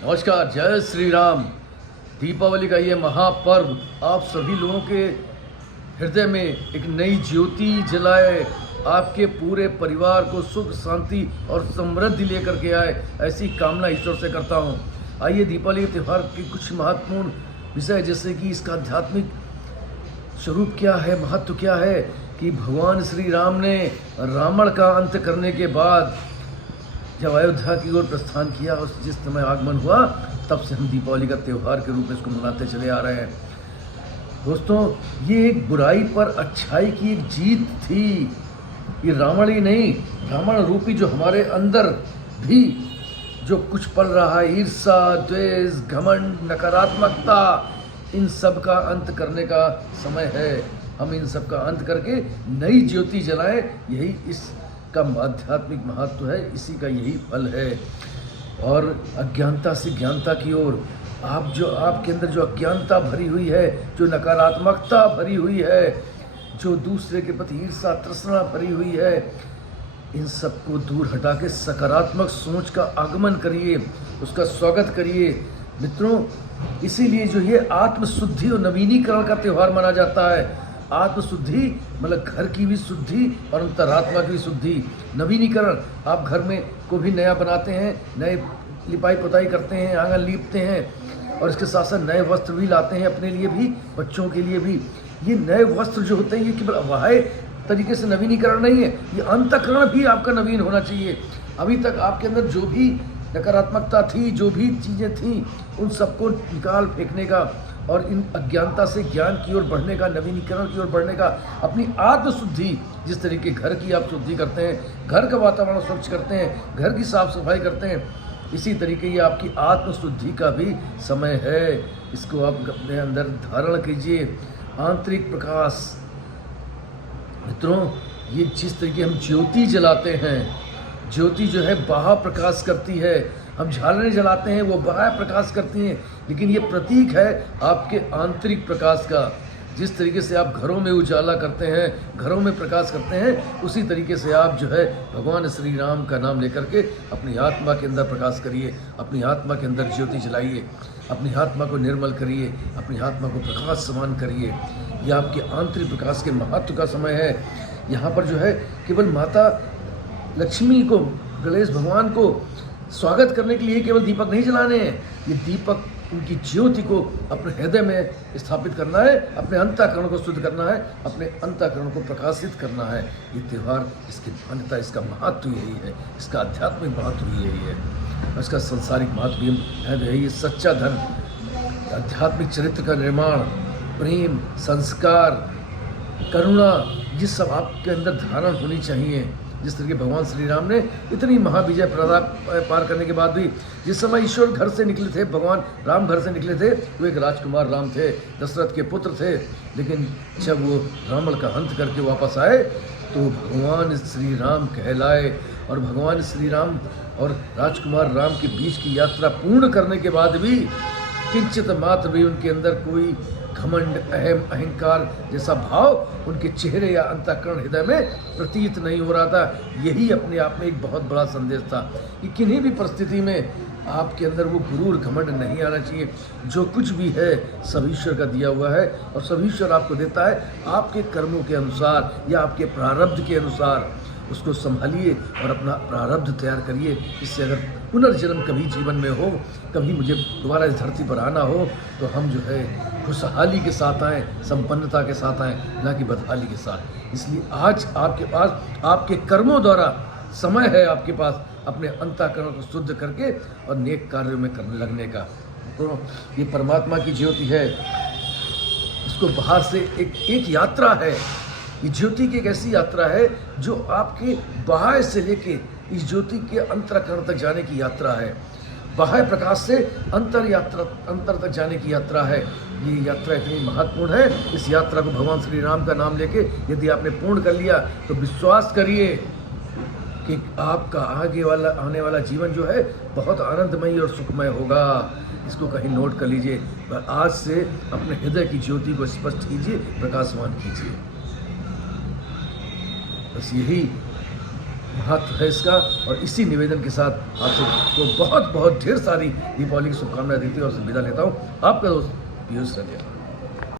नमस्कार, जय श्री राम। दीपावली का ये महापर्व आप सभी लोगों के हृदय में एक नई ज्योति जलाए, आपके पूरे परिवार को सुख शांति और समृद्धि लेकर के आए, ऐसी कामना ईश्वर से करता हूँ। आइए दीपावली के त्यौहार के कुछ महत्वपूर्ण विषय, जैसे कि इसका आध्यात्मिक स्वरूप क्या है, महत्व क्या है कि भगवान श्री राम ने रावण का अंत करने के बाद जब अयोध्या की ओर प्रस्थान किया और जिस समय आगमन हुआ, तब से हम दीपावली का त्यौहार के रूप में इसको मनाते चले आ रहे हैं। दोस्तों, ये एक बुराई पर अच्छाई की एक जीत थी। ये रावण ही नहीं, रावण रूपी जो हमारे अंदर भी जो कुछ पल रहा है, ईर्ष्या, द्वेष, घमंड, नकारात्मकता, इन सब का अंत करने का समय है। हम इन सब का अंत करके नई ज्योति जलाएं, यही इसका आध्यात्मिक महत्व है, इसी का यही फल है। और अज्ञानता से ज्ञानता की ओर, आपके अंदर जो अज्ञानता भरी हुई है, जो नकारात्मकता भरी हुई है, जो दूसरे के प्रति ईर्ष्या तृष्णा भरी हुई है, इन सबको दूर हटा के सकारात्मक सोच का आगमन करिए, उसका स्वागत करिए। मित्रों, इसीलिए जो ये आत्मशुद्धि और नवीनीकरण का त्यौहार माना जाता है। आत्मशुद्धि मतलब घर की भी शुद्धि और अंतरात्मा की भी शुद्धि। नवीनीकरण, आप घर में को भी नया बनाते हैं, नए लिपाई पुताई करते हैं, आंगन लीपते हैं, और इसके साथ साथ नए वस्त्र भी लाते हैं, अपने लिए भी, बच्चों के लिए भी। ये नए वस्त्र जो होते हैं, ये केवल बाह्य तरीके से नवीनीकरण नहीं है, ये अंतःकरण भी आपका नवीन होना चाहिए। अभी तक आपके अंदर जो भी नकारात्मकता थी, जो भी चीज़ें थीं, उन सबको निकाल फेंकने का और इन अज्ञानता से ज्ञान की ओर बढ़ने का, नवीनीकरण की ओर बढ़ने का, अपनी आत्मशुद्धि, जिस तरीके घर की आप शुद्धि करते हैं, घर का वातावरण स्वच्छ करते हैं, घर की साफ सफाई करते हैं, इसी तरीके ये आपकी आत्मशुद्धि का भी समय है। इसको आप अपने अंदर धारण कीजिए। आंतरिक प्रकाश, मित्रों, ये जिस तरीके हम ज्योति जलाते हैं, ज्योति जो है बाहर प्रकाश करती है, हम झालरें जलाते हैं वो बाहर प्रकाश करती हैं, लेकिन ये प्रतीक है आपके आंतरिक प्रकाश का। जिस तरीके से आप घरों में उजाला करते हैं, घरों में प्रकाश करते हैं, उसी तरीके से आप जो है भगवान श्री राम का नाम लेकर के अपनी आत्मा के अंदर प्रकाश करिए, अपनी आत्मा के अंदर ज्योति जलाइए, अपनी आत्मा को निर्मल करिए, अपनी आत्मा को प्रकाश समान करिए। यह आपके आंतरिक प्रकाश के महत्व का समय है। यहाँ पर जो है केवल माता लक्ष्मी को, गणेश भगवान को स्वागत करने के लिए केवल दीपक नहीं जलाने हैं, ये दीपक उनकी ज्योति को अपने हृदय में स्थापित करना है, अपने अंतःकरण को शुद्ध करना है, अपने अंतःकरण को प्रकाशित करना है। ये त्यौहार, इसकी मान्यता, इसका महत्व यही है, इसका आध्यात्मिक महत्व भी यही है, इसका सांसारिक महत्व भी है यही। सच्चा धन, आध्यात्मिक चरित्र का निर्माण, प्रेम, संस्कार, करुणा, ये सब आपके अंदर धारण होनी चाहिए। जिस तरीके भगवान श्री राम ने इतनी महाविजय पार करने के बाद भी, जिस समय ईश्वर घर से निकले थे, भगवान राम घर से निकले थे, वो एक राजकुमार राम थे, दशरथ के पुत्र थे, लेकिन जब वो रावण का अंत करके वापस आए तो भगवान श्री राम कहलाए। और भगवान श्री राम और राजकुमार राम के बीच की यात्रा पूर्ण करने के बाद भी किंचित मात्र भी उनके अंदर कोई घमंड, अहंकार जैसा भाव उनके चेहरे या अंतःकरण हृदय में प्रतीत नहीं हो रहा था। यही अपने आप में एक बहुत बड़ा संदेश था कि किन्हीं भी परिस्थिति में आपके अंदर वो गुरूर, घमंड नहीं आना चाहिए। जो कुछ भी है सब ईश्वर का दिया हुआ है, और सब ईश्वर आपको देता है आपके कर्मों के अनुसार या आपके प्रारब्ध के अनुसार। उसको संभालिए और अपना प्रारब्ध तैयार करिए। इससे अगर पुनर्जन्म कभी जीवन में हो, कभी मुझे दोबारा इस धरती पर आना हो, तो हम जो है खुशहाली के साथ आएँ, संपन्नता के साथ आएँ, ना कि बदहाली के साथ। इसलिए आज आपके पास आपके कर्मों द्वारा समय है, आपके पास अपने अंतःकरण को शुद्ध करके और नेक कार्यों में करने लगने का। तो ये परमात्मा की ज्योति है, इसको बाहर से एक यात्रा है। ये ज्योति की एक ऐसी यात्रा है जो आपके बाह्य से लेके इस ज्योति के अंतःकरण तक जाने की यात्रा है। बाह्य प्रकाश से अंतर तक जाने की यात्रा है। ये यात्रा इतनी महत्वपूर्ण है। इस यात्रा को भगवान श्री राम का नाम लेके यदि आपने पूर्ण कर लिया तो विश्वास करिए कि आपका आने वाला जीवन जो है बहुत आनंदमय और सुखमय होगा। इसको कहीं नोट कर लीजिए। पर आज से अपने हृदय की ज्योति को स्पष्ट कीजिए, प्रकाशवान कीजिए। बस यही महत्व है इसका। और इसी निवेदन के साथ आप सबको बहुत बहुत ढेर सारी दीपावली की शुभकामनाएं देते हुए और विदा लेता हूँ। आपका दोस्त पीयूष रंजन।